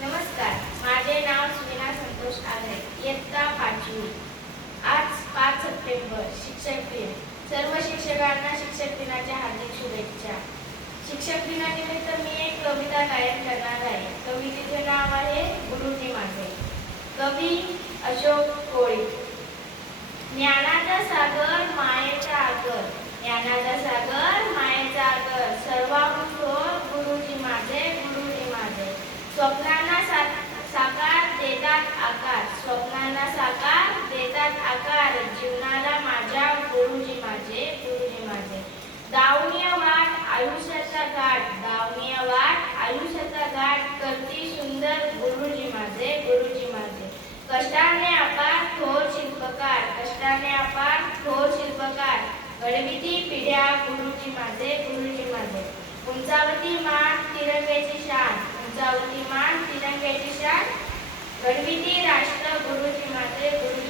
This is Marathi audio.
नमस्कार. माझे नाव सुविना संतोष आगरे इयत्ता पाचवी. आज पाच सप्टेंबर शिक्षक दिन. सर्व शिक्षकांना शिक्षक दिनाच्या हार्दिक शुभेच्छा. शिक्षक दिनानिमित्त मी एक कविता गायन करणार आहे. कवितेचे नाव आहे गुरुजी माझे. कवी अशोक कोळी. ज्ञानाचा सागर मायेचा आगर. ज्ञानाचा सागर मायेचा आगर. सर्वाहून गुरुजी माझे गुरुजी माझे. स्वप्नांना घाट दावणीय वाट आयुष्याचा घाट करती सुंदर गुरुजी माझे गुरुजी माझे. कष्टाने अपार थोर शिल्पकार कष्टाने अपार थोर शिल्पकार. घडविती पिढ्या गुरुजी माझे गुरुजी माझे. उंचावती मान तिरंग्याची शान उंचावती मान तिरंग्याची शान. घडविती राष्ट्र गुरुजी माझे गुरुजी